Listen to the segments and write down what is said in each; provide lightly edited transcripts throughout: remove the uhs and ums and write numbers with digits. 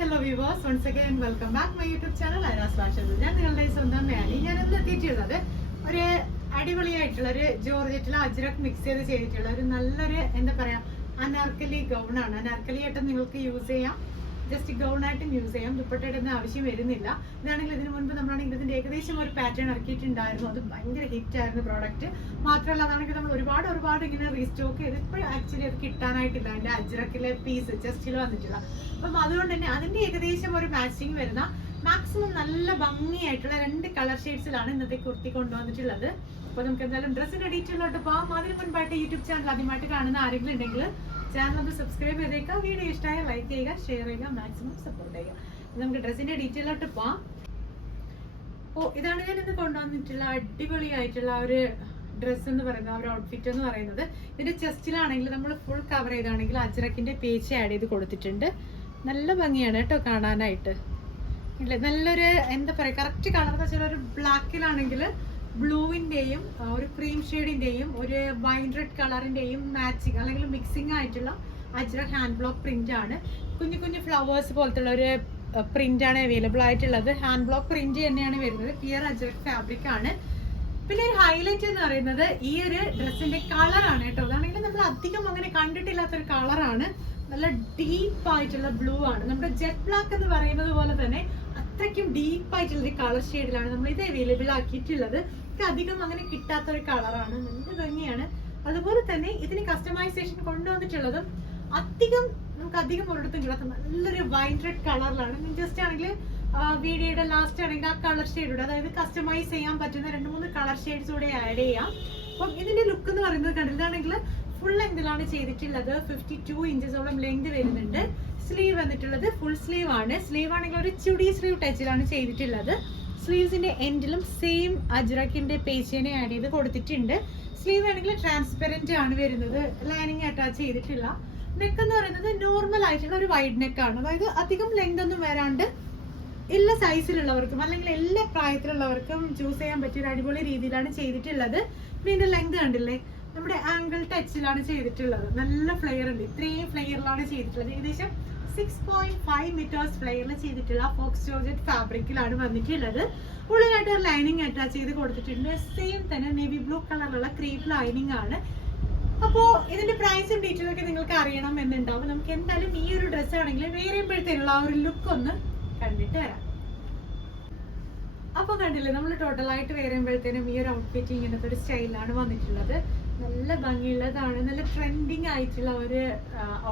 hello viewers, once again welcome back my YouTube channel Ira's Fashion. ഞാൻ നിങ്ങളുടെ സ്വന്തം മേനി. ഞാൻ ഇന്ന് എത്തിയിട്ടുള്ളത് ഒരു അടിപൊളിയായിട്ടുള്ള ഒരു ജോർജറ്റിൽ അജ്രക് മിക്സ് ചെയ്തിട്ടുള്ള ഒരു നല്ലൊരു എന്താ പറയാ അനാർക്കലി ഗൗൺ ആണ്. അനാർക്കലി ആയിട്ട് നിങ്ങൾക്ക് യൂസ് ചെയ്യാം, ജസ്റ്റ് ഗൗൺ ആയിട്ടും യൂസ് ചെയ്യാം, ദുപ്പട്ടയുടെ ആവശ്യം വരുന്നില്ല. ഇതാണെങ്കിൽ ഇതിന് മുൻപ് നമ്മളാണെങ്കിൽ ഇതിന്റെ ഏകദേശം ഒരു പാറ്റേൺ ഇറക്കിയിട്ടുണ്ടായിരുന്നു. അത് ഭയങ്കര ഹിറ്റ് ആയിരുന്നു പ്രോഡക്റ്റ്. മാത്രമല്ല അതാണെങ്കിൽ നമ്മൾ ഒരുപാട് ഇങ്ങനെ റീസ്റ്റോക്ക് ചെയ്ത് ഇപ്പോൾ ആക്ച്വലി അത് കിട്ടാനായിട്ടില്ല. അതിന്റെ അജ്രക്കിലെ പീസ് ജസ്റ്റിൽ വന്നിട്ടില്ല. അപ്പം അതുകൊണ്ട് തന്നെ അതിന്റെ ഏകദേശം ഒരു മാച്ചിങ് വരുന്ന മാക്സിമം നല്ല ഭംഗിയായിട്ടുള്ള 2 കളർ ഷെയ്ഡ്സിലാണ് ഇന്നത്തെ കുർത്തി കൊണ്ടുവന്നിട്ടുള്ളത്. അപ്പോൾ നമുക്ക് എന്തായാലും ഡ്രസ്സിന്റെ ഡീറ്റെയിലോട്ട് പോകാം. അതിന് മുൻപായിട്ട് യൂട്യൂബ് ചാനൽ ആദ്യമായിട്ട് കാണുന്ന ആരെങ്കിലും ഉണ്ടെങ്കിൽ ചാനൽ ഒന്ന് സബ്സ്ക്രൈബ് ചെയ്തേക്കാം. വീഡിയോ ഇഷ്ടമായ ലൈക്ക് ചെയ്യുക, ഷെയർ ചെയ്യുക, മാക്സിമം സപ്പോർട്ട് ചെയ്യുക. നമുക്ക് ഡ്രസ്സിന്റെ ഡീറ്റെയിലോട്ട് പോകാം. അപ്പോൾ ഇതാണ് ഞാൻ ഇന്ന് കൊണ്ടുവന്നിട്ടുള്ള അടിപൊളിയായിട്ടുള്ള ഒരു ഡ്രസ്സ് എന്ന് പറയുന്നത്, ഒരു ഔട്ട്ഫിറ്റ് എന്ന് പറയുന്നത്. ഇതിന്റെ ചെസ്റ്റിലാണെങ്കിൽ നമ്മൾ ഫുൾ കവർ ചെയ്താണെങ്കിൽ അജ്രക്കിന്റെ പേച്ച് ആഡ് ചെയ്ത് കൊടുത്തിട്ടുണ്ട്. നല്ല ഭംഗിയാണ് കേട്ടോ കാണാനായിട്ട്. ഇല്ല, നല്ലൊരു എന്താ പറയുക കറക്റ്റ് കളർ എന്ന് വെച്ചാൽ ഒരു ബ്ലാക്കിലാണെങ്കിൽ ബ്ലൂവിൻ്റെയും ഒരു ക്രീം ഷെയ്ഡിൻ്റെയും ഒരു വൈൻ റെഡ് കളറിൻ്റെയും മാച്ചിങ് അല്ലെങ്കിൽ മിക്സിംഗ് ആയിട്ടുള്ള അജ്രക് ഹാൻഡ് ബ്ലോക്ക് പ്രിന്റ് ആണ്. കുഞ്ഞു ഫ്ലവേഴ്സ് പോലത്തുള്ള ഒരു പ്രിന്റ് ആണ് അവൈലബിൾ ആയിട്ടുള്ളത്. ഹാൻഡ് ബ്ലോക്ക് പ്രിന്റ് തന്നെയാണ് വരുന്നത്. പ്യുർ അജ്രക് ഫാബ്രിക് ആണ്. പിന്നെ ഒരു ഹൈലൈറ്റ് എന്ന് പറയുന്നത് ഈ ഒരു ഡ്രസ്സിന്റെ കളറാണ് കേട്ടോ. അതാണെങ്കിൽ നമ്മൾ അധികം അങ്ങനെ കണ്ടിട്ടില്ലാത്തൊരു കളറാണ്. നല്ല ഡീപ്പ് ആയിട്ടുള്ള ബ്ലൂ ആണ്. നമ്മുടെ ജെറ്റ് ബ്ലാക്ക് എന്ന് പറയുന്നത് പോലെ തന്നെ അത്രയ്ക്കും ഡീപ്പ് ആയിട്ടുള്ള ഒരു കളർ ഷെയ്ഡിലാണ് നമ്മൾ ഇത് അവൈലബിൾ ആക്കിയിട്ടുള്ളത്. ഇത് അധികം അങ്ങനെ കിട്ടാത്ത ഒരു കളറാണ്. നല്ല ഭംഗിയാണ്. അതുപോലെ തന്നെ ഇതിന് കസ്റ്റമൈസേഷൻ കൊണ്ടുവന്നിട്ടുള്ളതും നമുക്ക് അധികം ഒരിടത്തും കിട്ടാത്ത നല്ലൊരു വൈൻ റെഡ് കളറിലാണ്. ജസ്റ്റ് ആണെങ്കിൽ വീഡിയോയുടെ ലാസ്റ്റ് ആണെങ്കിൽ ആ കളർ ഷെയ്ഡൂടെ, അതായത് കസ്റ്റമൈസ് ചെയ്യാൻ പറ്റുന്ന 2-3 കളർ ഷെയ്ഡ്സ് കൂടെ ആഡ് ചെയ്യാം. അപ്പം ഇതിന്റെ ലുക്ക് എന്ന് പറയുന്നത് കണ്ടിട്ടാണെങ്കിൽ ഫുൾ ലെങ്തിലാണ് ചെയ്തിട്ടുള്ളത്. 52 ഇഞ്ചസോളം ലെങ്ത് വരുന്നുണ്ട്. സ്ലീവ് വന്നിട്ടുള്ളത് ഫുൾ സ്ലീവ് ആണ്. സ്ലീവ് ആണെങ്കിൽ ഒരു ചുടി സ്ലീവ് ടച്ചിലാണ് ചെയ്തിട്ടുള്ളത്. സ്ലീവ്സിന്റെ എൻഡിലും സെയിം അജ്രക്കിന്റെ പേച്ചിനെ ആഡ് ചെയ്ത് കൊടുത്തിട്ടുണ്ട്. സ്ലീവ് ആണെങ്കിൽ ട്രാൻസ്പെറന്റ് ആണ് വരുന്നത്. ലൈനിങ് അറ്റാച്ച് ചെയ്തിട്ടില്ല. നെക്ക് എന്ന് പറയുന്നത് നോർമൽ ആയിട്ടുള്ള ഒരു വൈഡ് നെക്കാണ്. അതായത് അധികം ലെങ്ത് ഒന്നും വരാണ്ട് എല്ലാ സൈസിലുള്ളവർക്കും അല്ലെങ്കിൽ എല്ലാ പ്രായത്തിലുള്ളവർക്കും ചൂസ് ചെയ്യാൻ പറ്റിയ ഒരു അടിപൊളി രീതിയിലാണ് ചെയ്തിട്ടുള്ളത്. പിന്നെ ഇതിന്റെ ലെങ്ത് കണ്ടില്ലേ, നമ്മുടെ ആംഗിൾ ടച്ചിലാണ് ചെയ്തിട്ടുള്ളത്. നല്ല ഫ്ലെയർ ഉണ്ട്. ഇത്രയും ഫ്ലെയറിലാണ് ചെയ്തിട്ടുള്ളത്. ഏകദേശം 6.5 മീറ്റേഴ്സ് ഫ്ലെയറിൽ ചെയ്തിട്ടുള്ള ഫോക്സ് ജോർജറ്റ് ഫാബ്രിക്കിലാണ് വന്നിട്ടുള്ളത്. ഉള്ളിലായിട്ട് ഒരു ലൈനിങ് അറ്റാച്ച് ചെയ്ത് കൊടുത്തിട്ടുണ്ട്. സെയിം തന്നെ നേവി ബ്ലൂ കളറിലുള്ള ക്രീപ്പ് ലൈനിങ് ആണ്. അപ്പോൾ ഇതിന്റെ പ്രൈസും ഡീറ്റെയിലും ഒക്കെ നിങ്ങൾക്ക് അറിയണം എന്നുണ്ടാവും. നമുക്ക് എന്തായാലും ഈ ഒരു ഡ്രസ്സ് ആണെങ്കിൽ വേറെയുമ്പോഴത്തേനുള്ള ആ ഒരു ലുക്ക് ഒന്ന് കണ്ടിട്ട് വരാം. അപ്പോൾ കണ്ടില്ലേ, നമ്മൾ ടോട്ടലായിട്ട് വരുമ്പോഴത്തേനും ഈ ഒരു ഔട്ട്ഫിറ്റ് ഇങ്ങനത്തെ ഒരു സ്റ്റൈലാണ് വന്നിട്ടുള്ളത്. നല്ല ഭംഗിയുള്ളതാണ്. നല്ല ട്രെൻഡിങ് ആയിട്ടുള്ള ഒരു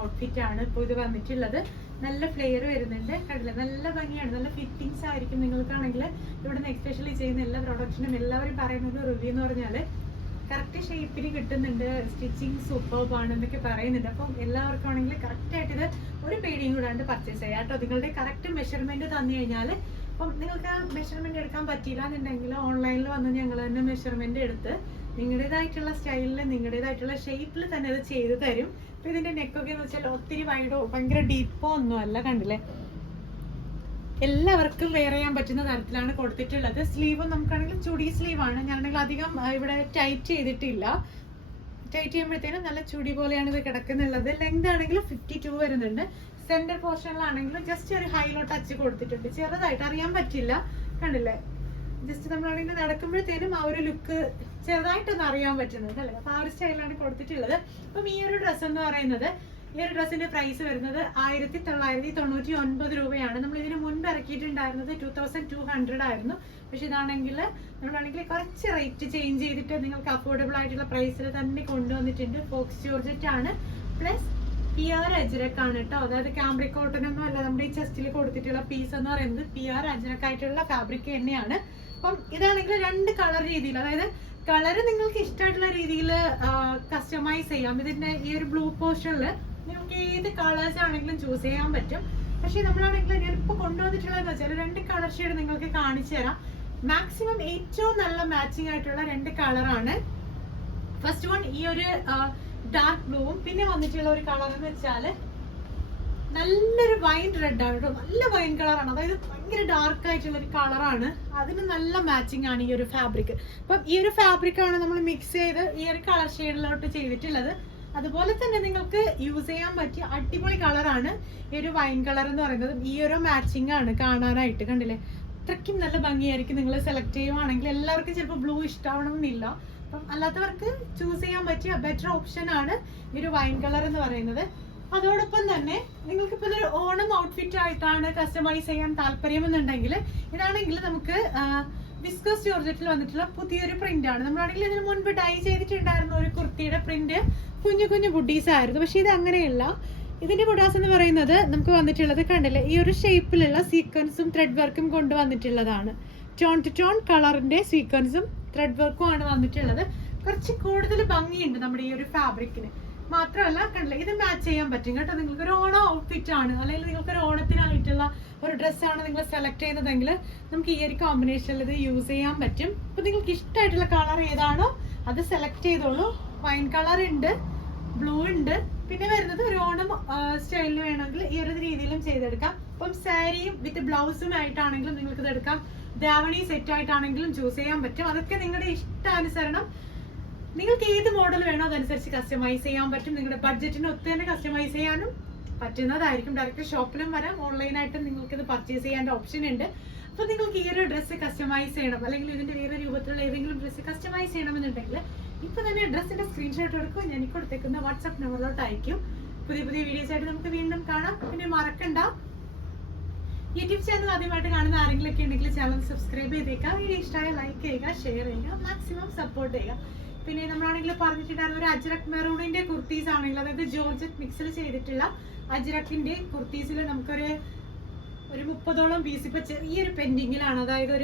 ഔട്ട്ഫിറ്റ് ആണ് ഇപ്പോൾ ഇത് വന്നിട്ടുള്ളത്. നല്ല ഫ്ലെയർ വരുന്നുണ്ട്. കണ്ടില്ലേ, നല്ല ഭംഗിയാണ്. നല്ല ഫിറ്റിങ്സ് ആയിരിക്കും. നിങ്ങൾക്കാണെങ്കിൽ ഇവിടെ നിന്ന് എക്സ്പെഷ്യലി ചെയ്യുന്ന എല്ലാ പ്രോഡക്റ്റിനും എല്ലാവരും പറയുന്നത് റിവ്യൂ എന്ന് പറഞ്ഞാൽ കറക്റ്റ് ഷേപ്പിന് കിട്ടുന്നുണ്ട്, സ്റ്റിച്ചിങ് സൂപ്പർബാണ് എന്നൊക്കെ പറയുന്നുണ്ട്. അപ്പം എല്ലാവർക്കും ആണെങ്കിൽ കറക്റ്റായിട്ട് ഇത് ഒരു പേടിയും കൂടാണ്ട് പർച്ചേസ് ചെയ്യാം കേട്ടോ. നിങ്ങളുടെ കറക്റ്റ് മെഷർമെന്റ് തന്നു കഴിഞ്ഞാൽ, അപ്പം നിങ്ങൾക്ക് മെഷർമെന്റ് എടുക്കാൻ പറ്റിയില്ല എന്നുണ്ടെങ്കിൽ ഓൺലൈനിൽ വന്ന് ഞങ്ങൾ തന്നെ മെഷർമെന്റ് എടുത്ത് നിങ്ങളുടേതായിട്ടുള്ള സ്റ്റൈലിൽ നിങ്ങളുടേതായിട്ടുള്ള ഷേപ്പിൽ തന്നെ അത് ചെയ്ത് തരും. ഇപ്പം ഇതിന്റെ നെക്കൊക്കെ എന്ന് വെച്ചാൽ ഒത്തിരി വൈഡോ ഭയങ്കര ഡീപ്പോ ഒന്നും അല്ല. കണ്ടില്ലേ, എല്ലാവർക്കും വെയർ ചെയ്യാൻ പറ്റുന്ന തരത്തിലാണ് കൊടുത്തിട്ടുള്ളത്. സ്ലീവ് നമുക്കാണെങ്കിൽ ചുടി സ്ലീവ് ആണ്. ഞാനാണെങ്കിൽ അധികം ഇവിടെ ടൈറ്റ് ചെയ്തിട്ടില്ല. ടൈറ്റ് ചെയ്യുമ്പോഴത്തേനും നല്ല ചുടി പോലെയാണ് ഇത് കിടക്കുന്നുള്ളത്. ലെങ്ത് ആണെങ്കിൽ 52 വരുന്നുണ്ട്. സെന്റർ പോർഷനിലാണെങ്കിലും ജസ്റ്റ് ഒരു ഹൈലോ ടച്ച് കൊടുത്തിട്ടുണ്ട്. ചെറുതായിട്ട് അറിയാൻ പറ്റില്ല. കണ്ടില്ലേ, ജസ്റ്റ് നമ്മളാണെങ്കിൽ നടക്കുമ്പോഴത്തേനും ആ ഒരു ലുക്ക് ചെറുതായിട്ടൊന്ന് അറിയാൻ പറ്റുന്നത് അല്ലേ. അപ്പൊ ആ ഒരു സ്റ്റൈലാണ് കൊടുത്തിട്ടുള്ളത്. അപ്പം ഈ ഒരു ഡ്രസ്സ് എന്ന് പറയുന്നത്, ഈ ഒരു ഡ്രസ്സിന്റെ പ്രൈസ് വരുന്നത് 1999 രൂപയാണ്. നമ്മൾ ഇതിന് മുൻപ് ഇറക്കിയിട്ടുണ്ടായിരുന്നത് 2200 ആയിരുന്നു. പക്ഷെ നമ്മളാണെങ്കിൽ കുറച്ച് റേറ്റ് ചേഞ്ച് ചെയ്തിട്ട് നിങ്ങൾക്ക് അഫോർഡബിൾ ആയിട്ടുള്ള പ്രൈസിൽ തന്നെ കൊണ്ടുവന്നിട്ടുണ്ട്. ഫോക്സ് ജോർജറ്റ് ആണ്, പ്ലസ് പ്യുർ അജ്രക് ആണ് കേട്ടോ. അതായത് കാംബ്രിക് കോട്ടൺ ഒന്നും അല്ല. നമ്മുടെ ഈ ചെസ്റ്റിൽ കൊടുത്തിട്ടുള്ള പീസ് എന്ന് പറയുന്നത് പ്യുർ അജ്രക് ആയിട്ടുള്ള ഫാബ്രിക് തന്നെയാണ്. അപ്പം ഇതാണെങ്കിൽ 2 കളർ രീതിയിൽ, അതായത് കളറ് നിങ്ങൾക്ക് ഇഷ്ടമായിട്ടുള്ള രീതിയിൽ കസ്റ്റമൈസ് ചെയ്യാം. ഇതിന്റെ ഈ ഒരു ബ്ലൂ പോർഷനിൽ നിങ്ങൾക്ക് ഏത് കളേഴ്സ് ആണെങ്കിലും ചൂസ് ചെയ്യാൻ പറ്റും. പക്ഷെ നമ്മളാണെങ്കിൽ ഞാനിപ്പോൾ കൊണ്ടുവന്നിട്ടുള്ളതെന്ന് വെച്ചാൽ 2 കളർ ഷെയ്ഡ് നിങ്ങൾക്ക് കാണിച്ചു തരാം. മാക്സിമം ഏറ്റവും നല്ല മാച്ചിങ് ആയിട്ടുള്ള 2 കളറാണ്. ഫസ്റ്റ് വൺ ഈ ഒരു ഡാർക്ക് ബ്ലൂവും, പിന്നെ വന്നിട്ടുള്ള ഒരു കളർ എന്ന് വെച്ചാൽ നല്ലൊരു വൈൻ റെഡ് ആണ് കേട്ടോ. നല്ല വൈൻ കളറാണ്. അതായത് ഭയങ്കര ഡാർക്ക് ആയിട്ടുള്ള ഒരു കളറാണ്. അതിന് നല്ല മാച്ചിങ് ആണ് ഈ ഒരു ഫാബ്രിക്. അപ്പം ഈ ഒരു ഫാബ്രിക് ആണ് നമ്മൾ മിക്സ് ചെയ്ത് ഈ ഒരു കളർ ഷെയ്ഡിലോട്ട് ചെയ്തിട്ടുള്ളത്. അതുപോലെ തന്നെ നിങ്ങൾക്ക് യൂസ് ചെയ്യാൻ പറ്റിയ അടിപൊളി കളറാണ് ഈ ഒരു വൈൻ കളർ എന്ന് പറയുന്നത്. ഈ ഒരു മാച്ചിങ് ആണ് കാണാനായിട്ട്, കണ്ടില്ലേ? അത്രയ്ക്കും നല്ല ഭംഗിയായിരിക്കും. നിങ്ങൾ സെലക്ട് ചെയ്യുവാണെങ്കിൽ എല്ലാവർക്കും ചിലപ്പോൾ ബ്ലൂ ഇഷ്ടമാവണമെന്നില്ല. അപ്പം അല്ലാത്തവർക്ക് ചൂസ് ചെയ്യാൻ പറ്റിയ ബെറ്റർ ഓപ്ഷൻ ആണ് ഈ ഒരു വൈൻ കളർ എന്ന് പറയുന്നത്. അതോടൊപ്പം തന്നെ നിങ്ങൾക്കിപ്പോൾ ഇതൊരു ഓണം ഔട്ട്ഫിറ്റ് ആയിട്ടാണ് കസ്റ്റമൈസ് ചെയ്യാൻ താല്പര്യമെന്നുണ്ടെങ്കിൽ ഇതാണെങ്കിൽ നമുക്ക് വിസ്കോസ് ജോർജറ്റിൽ വന്നിട്ടുള്ള പുതിയൊരു പ്രിന്റ് ആണ്. നമ്മളാണെങ്കിൽ ഇതിന് മുൻപ് ഡൈ ചെയ്തിട്ടുണ്ടായിരുന്ന ഒരു കുർത്തിയുടെ പ്രിന്റ് കുഞ്ഞു കുഞ്ഞു ബുഡീസ് ആയിരുന്നു. പക്ഷെ ഇത് അങ്ങനെയല്ല. ഇതിന്റെ ബുഡാസ് എന്ന് പറയുന്നത് നമുക്ക് വന്നിട്ടുള്ളത് കണ്ടില്ലേ, ഈ ഒരു ഷേപ്പിലുള്ള സീക്വൻസും ത്രെഡ് വർക്കും കൊണ്ട് വന്നിട്ടുള്ളതാണ്. ടോൺ ടു ടോൺ കളറിന്റെ സീക്വൻസും ത്രെഡ് വർക്കും ആണ് വന്നിട്ടുള്ളത്. കുറച്ച് കൂടുതൽ ഭംഗിയുണ്ട് നമ്മുടെ ഈ ഒരു ഫാബ്രിക്കിന്. മാത്രമല്ല കണ്ടില്ലേ, ഇത് മാച്ച് ചെയ്യാൻ പറ്റും കേട്ടോ. നിങ്ങൾക്ക് ഒരു ഓണം ഔട്ട്ഫിറ്റ് ആണ്, അല്ലെങ്കിൽ നിങ്ങൾക്ക് ഒരു ഓണത്തിനായിട്ടുള്ള ഒരു ഡ്രസ്സാണ് നിങ്ങൾ സെലക്ട് ചെയ്യുന്നതെങ്കിൽ നമുക്ക് ഈ ഒരു കോമ്പിനേഷനിൽ ഇത് യൂസ് ചെയ്യാൻ പറ്റും. അപ്പൊ നിങ്ങൾക്ക് ഇഷ്ടമായിട്ടുള്ള കളർ ഏതാണോ അത് സെലക്ട് ചെയ്തോളൂ. വൈൻ കളർ ഉണ്ട്, ബ്ലൂ ഉണ്ട്, പിന്നെ വരുന്നത് ഒരു ഓണം സ്റ്റൈലിൽ വേണമെങ്കിൽ ഈ ഒരു രീതിയിലും ചെയ്തെടുക്കാം. അപ്പം സാരിയും വിത്ത് ബ്ലൗസും ആയിട്ടാണെങ്കിലും നിങ്ങൾക്ക് ഇത് എടുക്കാം. ധാവണി സെറ്റ് ആയിട്ടാണെങ്കിലും ചൂസ് ചെയ്യാൻ പറ്റും. അതൊക്കെ നിങ്ങളുടെ ഇഷ്ടാനുസരണം നിങ്ങൾക്ക് ഏത് മോഡൽ വേണോ അതനുസരിച്ച് കസ്റ്റമൈസ് ചെയ്യാൻ പറ്റും. നിങ്ങളുടെ ബഡ്ജറ്റിന് ഒത്ത് തന്നെ കസ്റ്റമൈസ് ചെയ്യാനും പറ്റുന്നതായിരിക്കും. ഡയറക്റ്റ് ഷോപ്പിലും വരാം, ഓൺലൈനായിട്ട് നിങ്ങൾക്ക് ഇത് പർച്ചേസ് ചെയ്യാൻ ഓപ്ഷൻ ഉണ്ട്. അപ്പോൾ നിങ്ങൾക്ക് ഈ ഒരു ഡ്രസ്സ് കസ്റ്റമൈസ് ചെയ്യണം, അല്ലെങ്കിൽ ഇതിന്റെ വേറെ രൂപത്തിലുള്ള ഏതെങ്കിലും ഡ്രസ്സ് കസ്റ്റമൈസ് ചെയ്യണമെന്നുണ്ടെങ്കിൽ ഇപ്പൊ തന്നെ ഡ്രസ്സിന്റെ സ്ക്രീൻഷോട്ട് എടുക്കും, ഞാൻ കൊടുത്തേക്കുന്ന വാട്സ്ആപ്പ് നമ്പറിലോട്ട് അയക്കും. പുതിയ പുതിയ വീഡിയോസ് ആയിട്ട് നമുക്ക് വീണ്ടും കാണാം. പിന്നെ മറക്കണ്ട, യൂട്യൂബ് ചാനൽ ആദ്യമായിട്ട് കാണുന്ന ആരെങ്കിലും ഒക്കെ ഉണ്ടെങ്കിൽ ചാനൽ സബ്സ്ക്രൈബ് ചെയ്തേക്കാം. വീഡിയോ ഇഷ്ടമായ ലൈക്ക് ചെയ്യുക, ഷെയർ ചെയ്യുക, മാക്സിമം സപ്പോർട്ട് ചെയ്യുക. പിന്നെ നമ്മളാണെങ്കിൽ പറഞ്ഞിട്ടുണ്ടായിരുന്ന ഒരു അജ്രക് മെറൂണിന്റെ കുർത്തീസ് ആണെങ്കിൽ, അതായത് ജോർജറ്റ് മിക്സിൽ ചെയ്തിട്ടുള്ള അജ്രക്കിന്റെ കുർത്തീസിൽ നമുക്കൊരു 30ഓളം പീസ് ഇപ്പൊ ചെറിയൊരു പെൻഡിങ്ങിലാണ്. അതായത്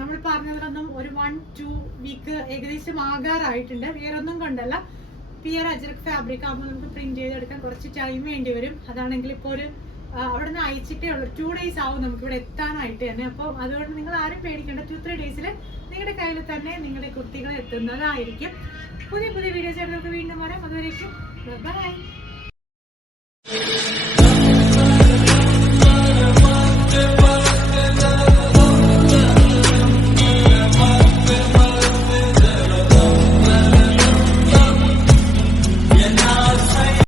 നമ്മൾ പറഞ്ഞതിലൊന്നും ഒരു 1-2 വീക്ക് ഏകദേശം ആകാറായിട്ടുണ്ട്. വേറൊന്നും കൊണ്ടല്ല, പിയർ അജ്രക് ഫാബ്രിക് ആകുമ്പോൾ നമുക്ക് പ്രിന്റ് ചെയ്തെടുക്കാൻ കുറച്ച് ടൈം വേണ്ടി വരും. അതാണെങ്കിൽ ഇപ്പോൾ അവിടെ നിന്ന് അയച്ചിട്ടേ ഉള്ളൂ, 2 ഡേയ്സ് ആവും നമുക്ക് ഇവിടെ എത്താനായിട്ട് തന്നെ. അപ്പോൾ അതുകൊണ്ട് നിങ്ങൾ ആരും പേടിക്കേണ്ട, 2-3 ഡേയ്സിൽ നിങ്ങളുടെ കയ്യിൽ തന്നെ നിങ്ങളുടെ കുർത്തികൾ എത്തുന്നതായിരിക്കും. പുതിയ പുതിയ വീഡിയോസ് ആയിട്ട് നമുക്ക് വീണ്ടും വരാം. അതുവരേക്കും ബൈ.